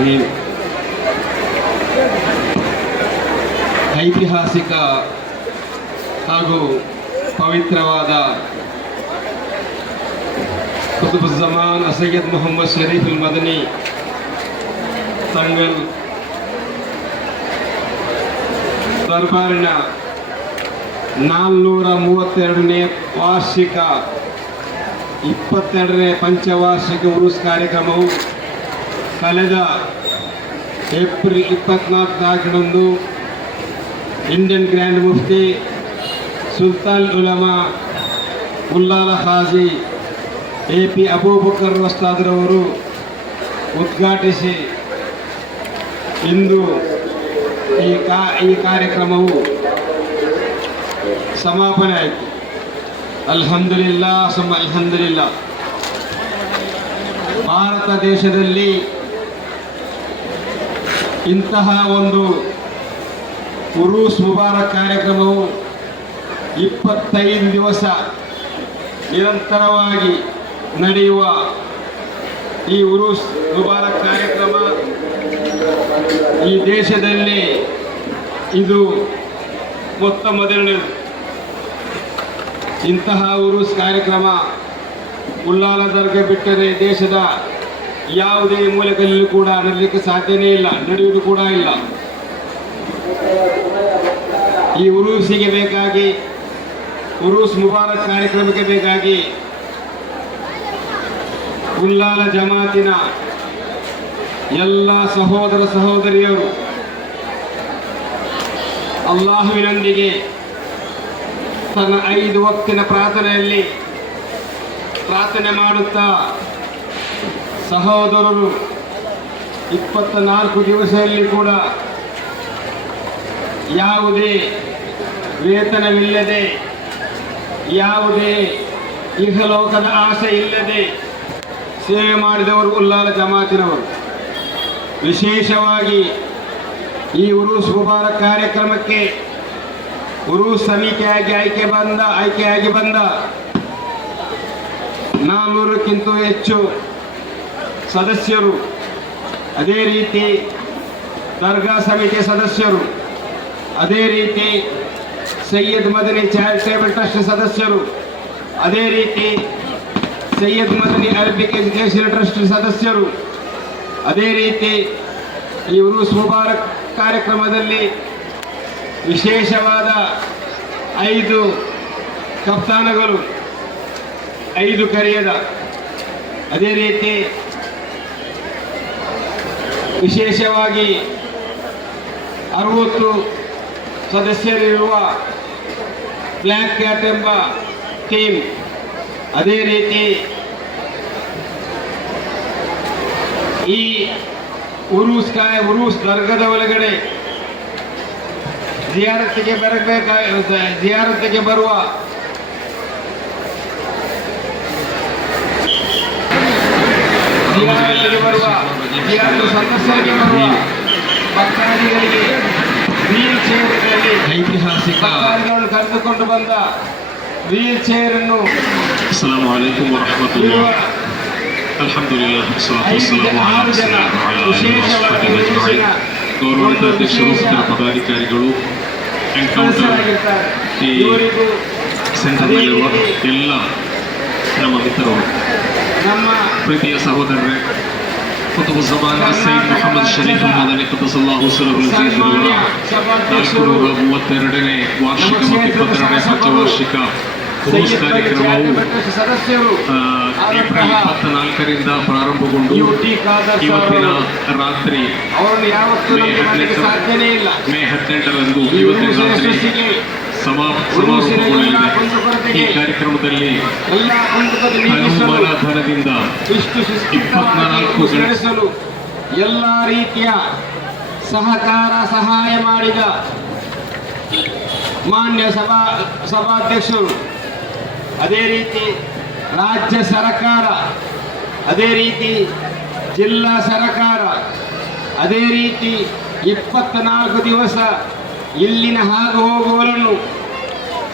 ಈ ಐತಿಹಾಸಿಕ ಹಾಗೂ ಪವಿತ್ರವಾದ ಕುತುಬುಜಮಾನ್ ಅಸೈಯದ್ ಮೊಹಮ್ಮದ್ ಶರೀಫ್ ಉಲ್ ಮದನಿ ತಂಗಲ್ ದರ್ಬಾರಿನ ನಾಲ್ನೂರ ಮೂವತ್ತೆರಡನೇ ವಾರ್ಷಿಕ ಇಪ್ಪತ್ತೆರಡನೇ ಪಂಚವಾರ್ಷಿಕ ಉರುಸ್ ಕಾರ್ಯಕ್ರಮವು ಕಳೆದ ಏಪ್ರಿಲ್ ಇಪ್ಪತ್ನಾಲ್ಕು ತಾರೀಕಿನಂದು ಇಂಡಿಯನ್ ಗ್ರ್ಯಾಂಡ್ ಮುಫ್ತಿ ಸುಲ್ತಾನ್ ಉಲಮಾ ಉಲ್ಲಾಲ ಖಾಜಿ ಎ ಪಿ ಅಬೂಬಕರ್ ವಸ್ತಾದ್ರವರು ಉದ್ಘಾಟಿಸಿ ಇಂದು ಈ ಕಾ, ಈ ಕಾರ್ಯಕ್ರಮವು ಸಮಾಪನೆ ಆಯಿತು. ಅಲ್ಹಮ್ದುಲಿಲ್ಲ ಸುಮ್ಮ ಅಲ್ಹಮ್ದುಲಿಲ್ಲ ಭಾರತ ದೇಶದಲ್ಲಿ ಇಂತಹ ಒಂದು ಉರೂಸ್ ಮುಬಾರಕ್ ಕಾರ್ಯಕ್ರಮವು ಇಪ್ಪತ್ತೈದು ದಿವಸ ನಿರಂತರವಾಗಿ ನಡೆಯುವ ಈ ಉರೂಸ್ ಮುಬಾರಕ್ ಕಾರ್ಯಕ್ರಮ ಈ ದೇಶದಲ್ಲಿ ಇದು ಮೊತ್ತ ಮೊದಲನೇದು ಇಂತಹ ಉರುಸ್ ಕಾರ್ಯಕ್ರಮ ಉಲ್ಲಾಲ ದರ್ಗ ಬಿಟ್ಟರೆ ದೇಶದ ಯಾವುದೇ ಮೂಲಕಲ್ಲೂ ಕೂಡ ನಡೆಯಲಿಕ್ಕೆ ಸಾಧ್ಯನೇ ಇಲ್ಲ, ನಡೆಯುವುದು ಕೂಡ ಇಲ್ಲ. ಈ ಉರೂಸಿಗೆ ಬೇಕಾಗಿ, ಉರೂಸ್ ಮುಬಾರಕ್ ಕಾರ್ಯಕ್ರಮಕ್ಕೆ ಬೇಕಾಗಿ ಉಲ್ಲಾಲ ಜಮಾತಿನ ಎಲ್ಲ ಸಹೋದರ ಸಹೋದರಿಯರು ಅಲ್ಲಾಹುವಿನೊಂದಿಗೆ ತನ್ನ ಐದು ಹೊತ್ತಿನ ಪ್ರಾರ್ಥನೆಯಲ್ಲಿ ಪ್ರಾರ್ಥನೆ ಮಾಡುತ್ತಾ ಸಹೋದರರು ಇಪ್ಪತ್ತ ನಾಲ್ಕು ದಿವಸದಲ್ಲಿ ಕೂಡ ಯಾವುದೇ ವೇತನವಿಲ್ಲದೆ, ಯಾವುದೇ ಇಹಲೋಕದ ಆಸೆ ಇಲ್ಲದೆ ಸೇವೆ ಮಾಡಿದವರು ಉಲ್ಲಾಲ ಜಮಾತಿನವರು. ವಿಶೇಷವಾಗಿ ಈ ಉರುಸ್ ಮುಬಾರಕ್ ಕಾರ್ಯಕ್ರಮಕ್ಕೆ ಉರುಸ್ ಸಮಿತಿಯಾಗಿ ಆಯ್ಕೆ ಬಂದ ಆಯ್ಕೆಯಾಗಿ ಬಂದ ನಾನ್ನೂರಕ್ಕಿಂತ ಹೆಚ್ಚು ಸದಸ್ಯರು. ಅದೇ ರೀತಿ ದರ್ಗಾ ಸಮಿತಿ ಸದಸ್ಯರು. ಅದೇ ರೀತಿ ಸೈಯದ್ ಮದನಿ ಚಾರಿಟೇಬಲ್ ಟ್ರಸ್ಟ್ ಸದಸ್ಯರು. ಅದೇ ರೀತಿ Syed Madani Arabic education trust ಸದಸ್ಯರು. ಅದೇ ರೀತಿ ಇವರು ಉರುಸ್ ಮುಬಾರಕ್ ಕಾರ್ಯಕ್ರಮದಲ್ಲಿ ವಿಶೇಷವಾದ ಐದು ಕಪ್ತಾನಗಳು, ಐದು ಕರೆಯದ. ಅದೇ ರೀತಿ ವಿಶೇಷವಾಗಿ ಅರವತ್ತು ಸದಸ್ಯರಿರುವ ಬ್ಲ್ಯಾಕ್ ಕ್ಯಾಟ್ ಎಂಬ ಟೀಮ್ ಅದೇ ರೀತಿ ಈ ಉರುಸ್ ಕಾಯ ಉರೂಸ್ ದರ್ಗದ ಒಳಗಡೆ ಜಿಯಾರತ್ತಿಗೆ ಬರಬೇಕಾ ಜಿಯಾರತ್ತಿಗೆ ಬರುವ ಜಿಯಾರತ್ತಿಗೆ ಬರುವ ಜಿಯಾರತ್ ಸದಸ್ಯರಿಗೆ ಬರುವ ಭಕ್ತಾದಿಗಳಿಗೆ ವೀಲ್ ಚೇರ್ಗಳಲ್ಲಿ ಐತಿಹಾಸಿಕ ಭಕ್ತಾದಿಗಳನ್ನು ಕರೆದುಕೊಂಡು ಬಂದ ವೀಲ್ ಚೇರ್ ಅನ್ನು السلام عليكم ورحمة ಇರುವ الله الحمد لله والصلاة ಐದು والسلام ಜನ- على ಆರು ಜನ رسول الله وعلى آله ವಿಶೇಷವಾಗಿ وصحبه أجمعين ಗೌರವಾನ್ವಿತ ಅಧ್ಯಕ್ಷರು ವಿಶೇಷ ಇತರ ಪದಾಧಿಕಾರಿಗಳು ಎನ್ಕೌಂಟರ್ ಸದಸ್ಯರಾಗಿರ್ತಾರೆ ಈ ಇವರಿಗೂ ಸೆಂಟರ್ನಲ್ಲಿರುವ ಎಲ್ಲ ನಮ್ಮ ಮಿತ್ರರು ನಮ್ಮ ಪ್ರೀತಿಯ ಸಹೋದರರೇ ಕುತುಬು ಜಮಾನ್ ಸೈದ್ ಮೊಹಮ್ಮದ್ ಶರೀಫ್ ಸುರಹುಲ್ ನಾಲ್ಕು ಸಭಾಧ್ಯಕ್ಷರು ನೂರ ಮೂವತ್ತೆರಡನೇ ವಾರ್ಷಿಕ ಮತ್ತು ಇಪ್ಪತ್ತೆರಡನೇ ಪಂಚವಾರ್ಷಿಕ ಉರೂಸ್ ಕಾರ್ಯಕ್ರಮವು ಏಪ್ರಿಲ್ ಇಪ್ಪತ್ನಾಲ್ಕರಿಂದ ಪ್ರಾರಂಭಗೊಂಡು ಇವತ್ತಿನ ರಾತ್ರಿ ಮೇ ಹದಿನೆಂಟರಂದು ಇವತ್ತಿನ ರಾತ್ರಿ ಸಮಾರೋಪಗೊಳ್ಳಲಿದೆ ಈ ಕಾರ್ಯಕ್ರಮದಲ್ಲಿ ಎಲ್ಲ ಕುಂದುಕದ ಹನುಮಾನ ನೀಗಿಸಲು ಧನದಿಂದ ಇಷ್ಟು ಇಪ್ಪತ್ನಾಲ್ಕು ನಡೆಸಲು ಎಲ್ಲ ರೀತಿಯ ಸಹಕಾರ ಸಹಾಯ ಮಾಡಿದ ಮಾನ್ಯ ಸಭಾ ಸಭಾಧ್ಯಕ್ಷರು, ಅದೇ ರೀತಿ ರಾಜ್ಯ ಸರ್ಕಾರ, ಅದೇ ರೀತಿ ಜಿಲ್ಲಾ ಸರ್ಕಾರ, ಅದೇ ರೀತಿ ಇಪ್ಪತ್ನಾಲ್ಕು ದಿವಸ ಇಲ್ಲಿನ ಹಾದು ಹೋಗುವವರನ್ನು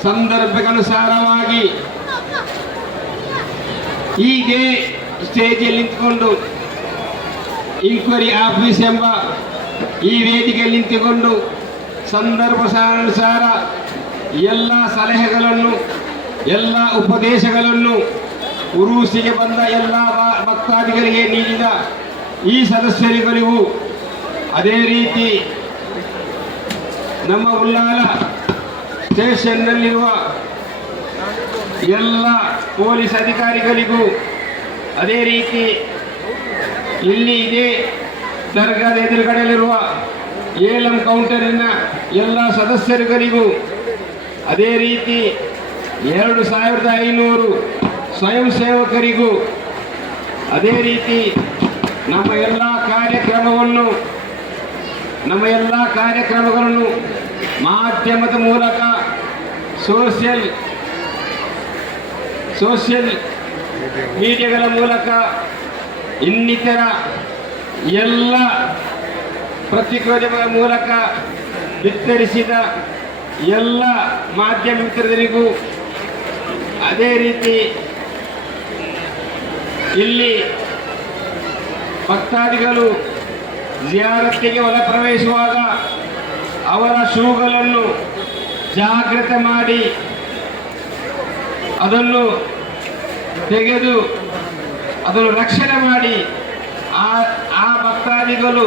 ಸಂದರ್ಭಕ್ಕನುಸಾರವಾಗಿ ಹೀಗೆ ಸ್ಟೇಜಲ್ಲಿ ನಿಂತುಕೊಂಡು ಇನ್ಕ್ವೈರಿ ಆಫೀಸ್ ಎಂಬ ಈ ವೇದಿಕೆಯಲ್ಲಿ ನಿಂತುಕೊಂಡು ಸಂದರ್ಭಾನುಸಾರ ಎಲ್ಲ ಸಲಹೆಗಳನ್ನು, ಎಲ್ಲ ಉಪದೇಶಗಳನ್ನು ಉರುಸಿಗೆ ಬಂದ ಎಲ್ಲ ಭಕ್ತಾದಿಗಳಿಗೆ ನೀಡಿದ ಈ ಸದಸ್ಯರುಗಳಿಗೂ ಅದೇ ರೀತಿ ನಮ್ಮ ಉಲ್ಲಾಲ ಸ್ಟೇಷನ್ನಲ್ಲಿರುವ ಎಲ್ಲ ಪೊಲೀಸ್ ಅಧಿಕಾರಿಗಳಿಗೂ ಅದೇ ರೀತಿ ಇಲ್ಲಿ ಇದೇ ದರ್ಗಾದ ಎದುರುಗಡೆಯಲ್ಲಿರುವ ಏಲಂ ಕೌಂಟರಿನ ಎಲ್ಲ ಸದಸ್ಯರುಗಳಿಗೂ ಅದೇ ರೀತಿ ಎರಡು ಸಾವಿರದ ಐನೂರು ಸ್ವಯಂ ಸೇವಕರಿಗೂ ಅದೇ ರೀತಿ ನಮ್ಮ ಎಲ್ಲ ಕಾರ್ಯಕ್ರಮವನ್ನು ನಮ್ಮ ಎಲ್ಲ ಕಾರ್ಯಕ್ರಮಗಳನ್ನು ಮಾಧ್ಯಮದ ಮೂಲಕ ಸೋಷಿಯಲ್ ಸೋಷಿಯಲ್ ಮೀಡಿಯಾಗಳ ಮೂಲಕ ಇನ್ನಿತರ ಎಲ್ಲ ಪ್ರತಿಕ್ರಿಯೆಗಳ ಮೂಲಕ ಬಿತ್ತರಿಸಿದ ಎಲ್ಲ ಮಾಧ್ಯಮ ಮಿತ್ರರಿಗೂ ಅದೇ ರೀತಿ ಇಲ್ಲಿ ಭಕ್ತಾದಿಗಳು ಜಿಯಾರತ್ತಿಗೆ ಒಳ ಪ್ರವೇಶಿಸುವಾಗ ಅವರ ಶೂಗಳನ್ನು ಜಾಗ್ರತೆ ಮಾಡಿ ಅದನ್ನು ತೆಗೆದು ಅದನ್ನು ರಕ್ಷಣೆ ಮಾಡಿ ಆ ಆ ಭಕ್ತಾದಿಗಳು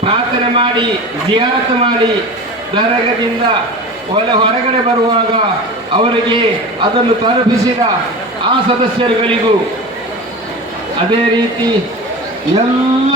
ಪ್ರಾರ್ಥನೆ ಮಾಡಿ ಜಿಯಾರತ್ ಮಾಡಿ ದರಗದಿಂದ ಒಳ ಹೊರಗಡೆ ಬರುವಾಗ ಅವರಿಗೆ ಅದನ್ನು ತಲುಪಿಸಿದ ಆ ಸದಸ್ಯರುಗಳಿಗೂ ಅದೇ ರೀತಿ ಎಲ್ಲ